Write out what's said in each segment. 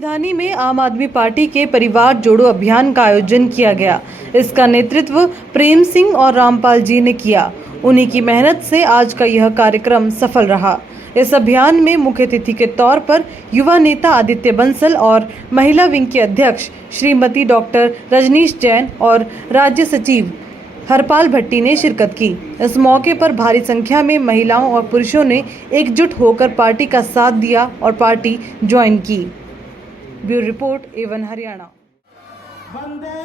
सिधानी में आम आदमी पार्टी के परिवार जोड़ो अभियान का आयोजन किया गया। इसका नेतृत्व प्रेम सिंह और रामपाल जी ने किया। उन्हीं की मेहनत से आज का यह कार्यक्रम सफल रहा। इस अभियान में मुख्य अतिथि के तौर पर युवा नेता आदित्य बंसल और महिला विंग की अध्यक्ष श्रीमती डॉक्टर रजनीश जैन और राज्य सचिव हरपाल भट्टी ने शिरकत की। इस मौके पर भारी संख्या में महिलाओं और पुरुषों ने एकजुट होकर पार्टी का साथ दिया और पार्टी ज्वाइन की। Bureau report A1 Haryana. वंदे,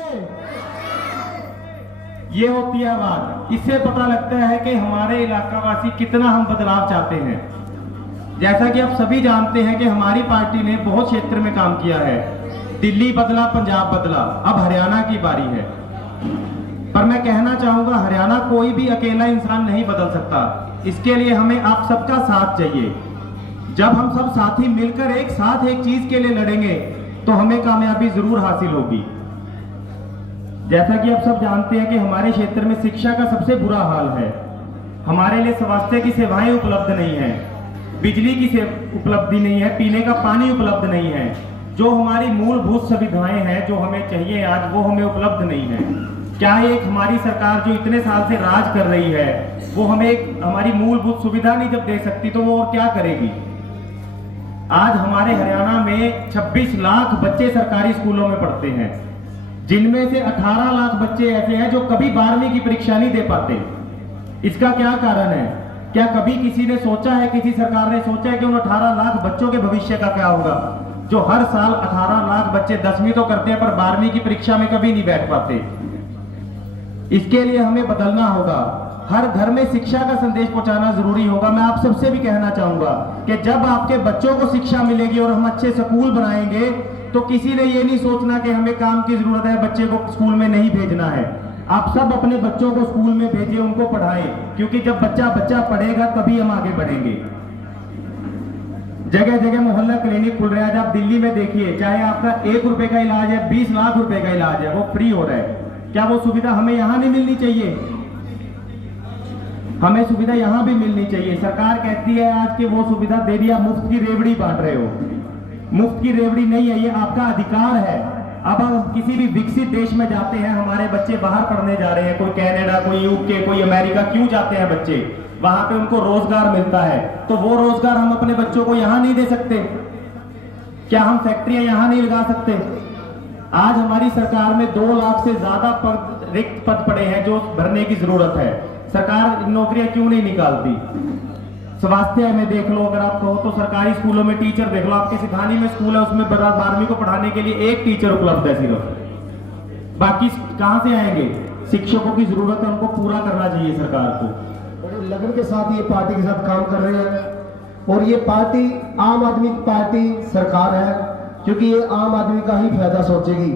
ये होती है बात। इससे पता लगता है कि हमारे इलाकावासी कितना हम बदलाव चाहते हैं। जैसा कि आप सभी जानते हैं कि हमारी पार्टी ने बहुत क्षेत्र में काम किया है। दिल्ली बदला, पंजाब बदला, अब हरियाणा की बारी है। पर मैं कहना चाहूंगा, हरियाणा कोई भी अकेला इंसान नहीं बदल सकता। इसके लिए हमें आप सबका साथ चाहिए। जब हम सब साथी मिलकर एक साथ एक चीज के लिए लड़ेंगे तो हमें कामयाबी जरूर हासिल होगी। जैसा कि आप सब जानते हैं कि हमारे क्षेत्र में शिक्षा का सबसे बुरा हाल है। हमारे लिए स्वास्थ्य की सेवाएं उपलब्ध नहीं है, बिजली की उपलब्धि नहीं है, पीने का पानी उपलब्ध नहीं है। जो हमारी मूलभूत सुविधाएं हैं जो हमें चाहिए आज, वो हमें उपलब्ध नहीं है। क्या एक हमारी सरकार जो इतने साल से राज कर रही है वो हमें हमारी मूलभूत सुविधा नहीं जब दे सकती तो वो और क्या करेगी। आज हमारे हरियाणा में 26 लाख बच्चे सरकारी स्कूलों में पढ़ते हैं, जिनमें से 18 लाख बच्चे ऐसे हैं जो कभी 12वीं की परीक्षा नहीं दे पाते। इसका क्या कारण है? क्या कभी किसी ने सोचा है, किसी सरकार ने सोचा है कि उन 18 लाख बच्चों के भविष्य का क्या होगा, जो हर साल 18 लाख बच्चे 10वीं तो करते हैं पर 12वीं की परीक्षा में कभी नहीं बैठ पाते। इसके लिए हमें बदलना होगा। हर घर में शिक्षा का संदेश पहुंचाना जरूरी होगा। मैं आप सबसे भी कहना चाहूंगा कि जब आपके बच्चों को शिक्षा मिलेगी और हम अच्छे स्कूल बनाएंगे तो किसी ने ये नहीं सोचना कि हमें काम की जरूरत है, बच्चे को स्कूल में नहीं भेजना है। आप सब अपने बच्चों को स्कूल में भेजें, उनको पढ़ाएं, क्योंकि जब बच्चा पढ़ेगा तभी हम आगे बढ़ेंगे। जगह जगह मोहल्ला क्लिनिक खुल रहा है। आप दिल्ली में देखिए, चाहे आपका 1 रुपए का इलाज है, 20 लाख रुपए का इलाज है, वो फ्री हो रहा है। क्या वो सुविधा हमें यहां नहीं मिलनी चाहिए? हमें सुविधा यहां भी मिलनी चाहिए। सरकार कहती है आज कि वो सुविधा दे दिया, मुफ्त की रेवड़ी बांट रहे हो। मुफ्त की रेवड़ी नहीं है, ये आपका अधिकार है। अब हम किसी भी विकसित देश में जाते हैं, हमारे बच्चे बाहर पढ़ने जा रहे हैं, कोई कनाडा, कोई यूके, कोई अमेरिका, क्यों जाते हैं बच्चे? वहां पे उनको रोजगार मिलता है, तो वो रोजगार हम अपने बच्चों को यहां नहीं दे सकते? क्या हम फैक्ट्रियां यहां नहीं लगा सकते? आज हमारी सरकार में 2 लाख से ज्यादा रिक्त पद पड़े हैं जो भरने की जरूरत है। सरकार नौकरियां क्यों नहीं निकालती? स्वास्थ्य में देख लो, अगर आप कहो तो सरकारी स्कूलों में टीचर देख लो। आपके सिधानी में स्कूल है, उसमें 12वीं को पढ़ाने के लिए 1 टीचर उपलब्ध है सिर्फ। बाकी कहां से आएंगे? शिक्षकों की जरूरत है, उनको पूरा करना चाहिए सरकार को। बड़े लगन के साथ ये पार्टी के साथ काम कर रहे हैं और ये पार्टी आम आदमी पार्टी सरकार है, क्योंकि ये आम आदमी का ही फायदा सोचेगी।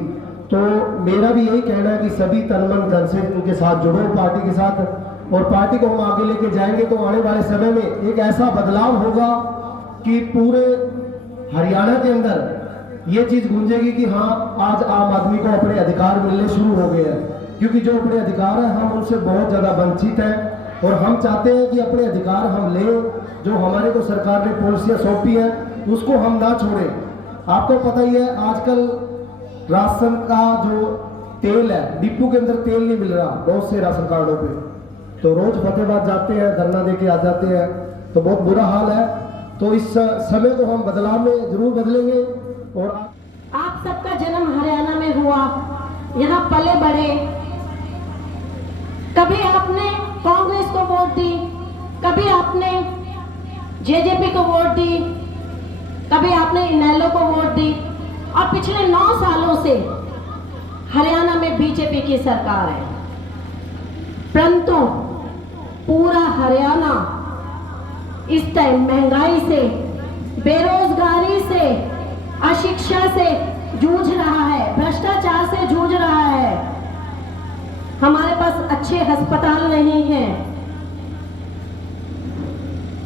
तो मेरा भी यही कहना है कि सभी तन मन धन से उनके साथ जुड़ो पार्टी के साथ, और पार्टी को हम आगे लेके जाएंगे तो आने वाले समय में एक ऐसा बदलाव होगा कि पूरे हरियाणा के अंदर ये चीज गूंजेगी कि हाँ, आज आम आदमी को अपने अधिकार मिलने शुरू हो गए हैं। क्योंकि जो अपने अधिकार है हम उनसे बहुत ज्यादा वंचित हैं और हम चाहते हैं कि अपने अधिकार हम लें। जो हमारे को सरकार ने पॉलिसियां सौंपी है उसको हम ना छोड़ें। आपको पता ही है आजकल राशन का जो तेल है, डिपो के अंदर तेल नहीं मिल रहा बहुत से राशन कार्डों पे, तो रोज फतेहाबाद जाते हैं, धरना देके आ जाते हैं, तो बहुत बुरा हाल है। तो इस समय को हम बदलाव में जरूर बदलेंगे। और आप सबका जन्म हरियाणा में हुआ, यहाँ पले बढ़े। कभी आपने कांग्रेस को वोट दी, कभी आपने जेजेपी को वोट दी, कभी आपने इनेलो को वोट दी, और पिछले 9 सालों से हरियाणा में बीजेपी की सरकार है। परंतु पूरा हरियाणा इस टाइम महंगाई से, बेरोजगारी से, अशिक्षा से जूझ रहा है, भ्रष्टाचार से जूझ रहा है। हमारे पास अच्छे अस्पताल नहीं हैं।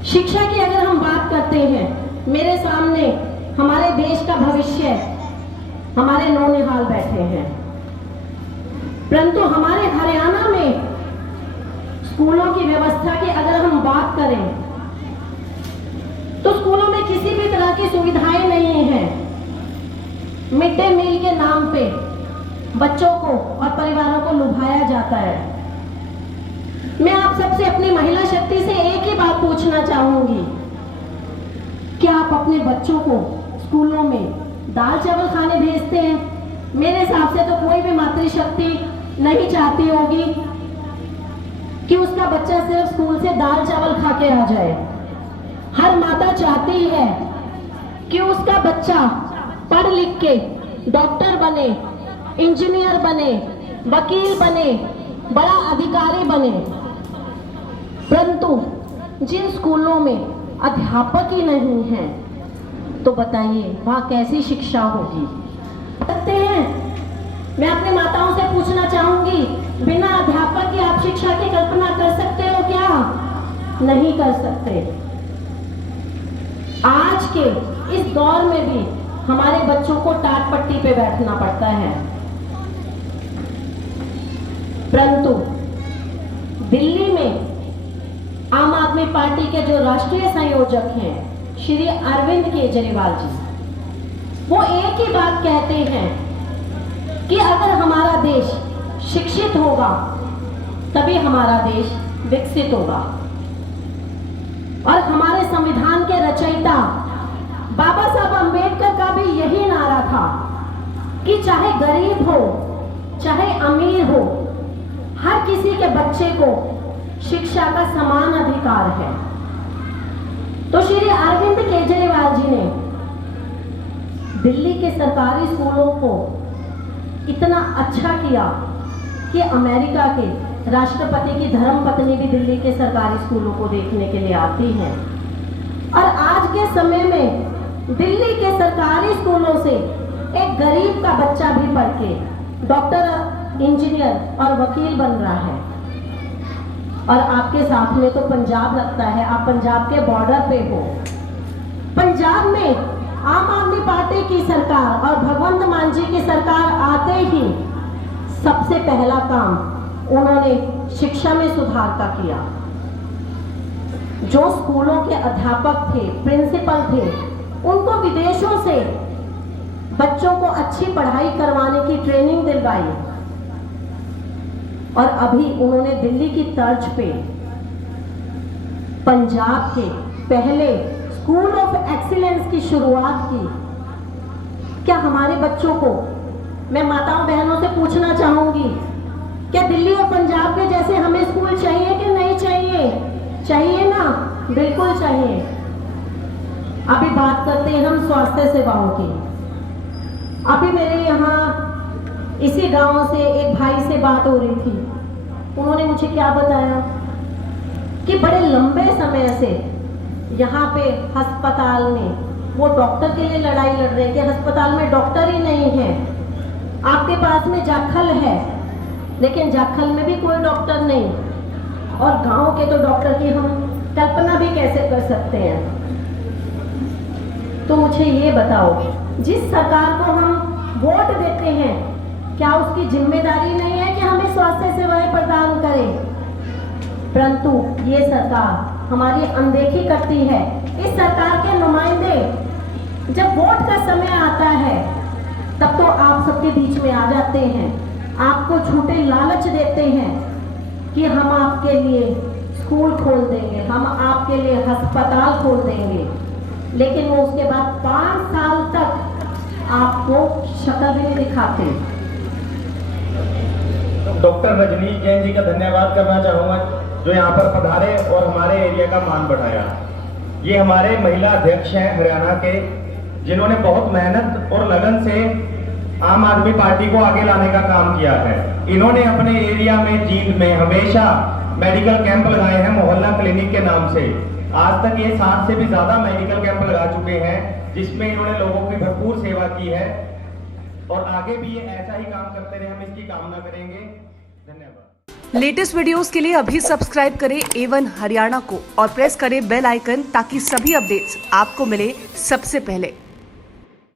शिक्षा की अगर हम बात करते हैं, मेरे सामने हमारे देश का भविष्य हमारे नौनिहाल बैठे हैं, परंतु हमारे हरियाणा में स्कूलों की व्यवस्था की अगर हम बात करें तो स्कूलों में किसी भी तरह की सुविधाएं नहीं हैं। मिड डे मील के नाम पे बच्चों को और परिवारों को लुभाया जाता है। मैं आप सबसे अपनी महिला शक्ति से एक ही बात पूछना चाहूंगी, क्या आप अपने बच्चों को स्कूलों में दाल चावल खाने भेजते हैं? मेरे हिसाब से तो कोई भी मातृशक्ति नहीं चाहती होगी कि उसका बच्चा सिर्फ स्कूल से दाल चावल खा के आ जाए। हर माता चाहती है कि उसका बच्चा पढ़ लिख के डॉक्टर बने, इंजीनियर बने, वकील बने, बड़ा अधिकारी बने। परंतु जिन स्कूलों में अध्यापक ही नहीं हैं, तो बताइए वहां कैसी शिक्षा होगी? सकते हैं, मैं अपनी माताओं से पूछना चाहूंगी, बिना अध्यापक की आप शिक्षा की कल्पना कर सकते हो क्या? नहीं कर सकते। आज के इस दौर में भी हमारे बच्चों को टाट पट्टी पे बैठना पड़ता है। परंतु दिल्ली में आम आदमी पार्टी के जो राष्ट्रीय संयोजक हैं श्री अरविंद केजरीवाल जी, वो एक ही बात कहते हैं कि अगर हमारा देश शिक्षित होगा तभी हमारा देश विकसित होगा। और हमारे संविधान के रचयिता बाबा साहब अंबेडकर का भी यही नारा था कि चाहे गरीब हो चाहे अमीर हो, हर किसी के बच्चे को शिक्षा का समान अधिकार है। तो श्री अरविंद केजरीवाल जी ने दिल्ली के सरकारी स्कूलों को इतना अच्छा किया कि अमेरिका के राष्ट्रपति की धर्मपत्नी भी दिल्ली के सरकारी स्कूलों को देखने के लिए आती हैं। और आज के समय में दिल्ली के सरकारी स्कूलों से एक गरीब का बच्चा भी पढ़ के डॉक्टर, इंजीनियर और वकील बन रहा है। और आपके साथ में तो पंजाब लगता है, आप पंजाब के बॉर्डर पे हो। पंजाब में आम आदमी पार्टी की सरकार और भगवंत मान जी की सरकार आते ही सबसे पहला काम उन्होंने शिक्षा में सुधार का किया। जो स्कूलों के अध्यापक थे, प्रिंसिपल थे, उनको विदेशों से बच्चों को अच्छी पढ़ाई करवाने की ट्रेनिंग दिलवाई। और अभी उन्होंने दिल्ली की तर्ज पे पंजाब के पहले स्कूल ऑफ एक्सीलेंस की शुरुआत की। क्या हमारे बच्चों को, मैं माताओं बहनों से पूछना चाहूंगी, क्या दिल्ली और पंजाब के जैसे हमें स्कूल चाहिए कि नहीं चाहिए? चाहिए ना, बिल्कुल चाहिए। अभी बात करते हैं हम स्वास्थ्य सेवाओं की। अभी मेरे यहाँ इसी गांव से एक भाई से बात हो रही थी। उन्होंने मुझे क्या बताया कि बड़े लंबे समय से यहाँ पे अस्पताल में वो डॉक्टर के लिए लड़ाई लड़ रहे हैं कि अस्पताल में डॉक्टर ही नहीं है। आपके पास में जाखल है, लेकिन जाखल में भी कोई डॉक्टर नहीं, और गांव के तो डॉक्टर की हम कल्पना भी कैसे कर सकते हैं। तो मुझे ये बताओ, जिस सरकार को हम वोट देते हैं, क्या उसकी जिम्मेदारी नहीं है कि हमें स्वास्थ्य सेवाएं प्रदान करे? परंतु ये सरकार हमारी अनदेखी करती है। इस सरकार के नुमाइंदे जब वोट का समय आता है तब तो आप सबके बीच में आ जाते हैं, आपको झूठे लालच देते हैं कि हम आपके लिए स्कूल खोल देंगे, हम आपके लिए अस्पताल खोल देंगे, लेकिन वो उसके बाद 5 साल तक आपको शक्ल भी नहीं दिखाते। डॉक्टर रजनीश जैन जी का धन्यवाद करना चाहूँगा, जो यहाँ पर पधारे और हमारे एरिया का मान बढ़ाया। ये हमारे महिला अध्यक्ष हैं हरियाणा के, जिन्होंने बहुत मेहनत और लगन से आम आदमी पार्टी को आगे लाने का काम किया है। इन्होंने अपने एरिया में, जींद में हमेशा मेडिकल कैंप लगाए हैं मोहल्ला क्लिनिक के नाम से। आज तक ये 60 से भी ज्यादा मेडिकल कैंप लगा चुके हैं, जिसमें इन्होंने लोगों की भरपूर सेवा की है और आगे भी ये ऐसा ही काम करते रहे, हम इसकी कामना करेंगे। धन्यवाद। लेटेस्ट वीडियोस के लिए अभी सब्सक्राइब करें A1 हरियाणा को और प्रेस करें बेल आइकन ताकि सभी अपडेट्स आपको मिले सबसे पहले।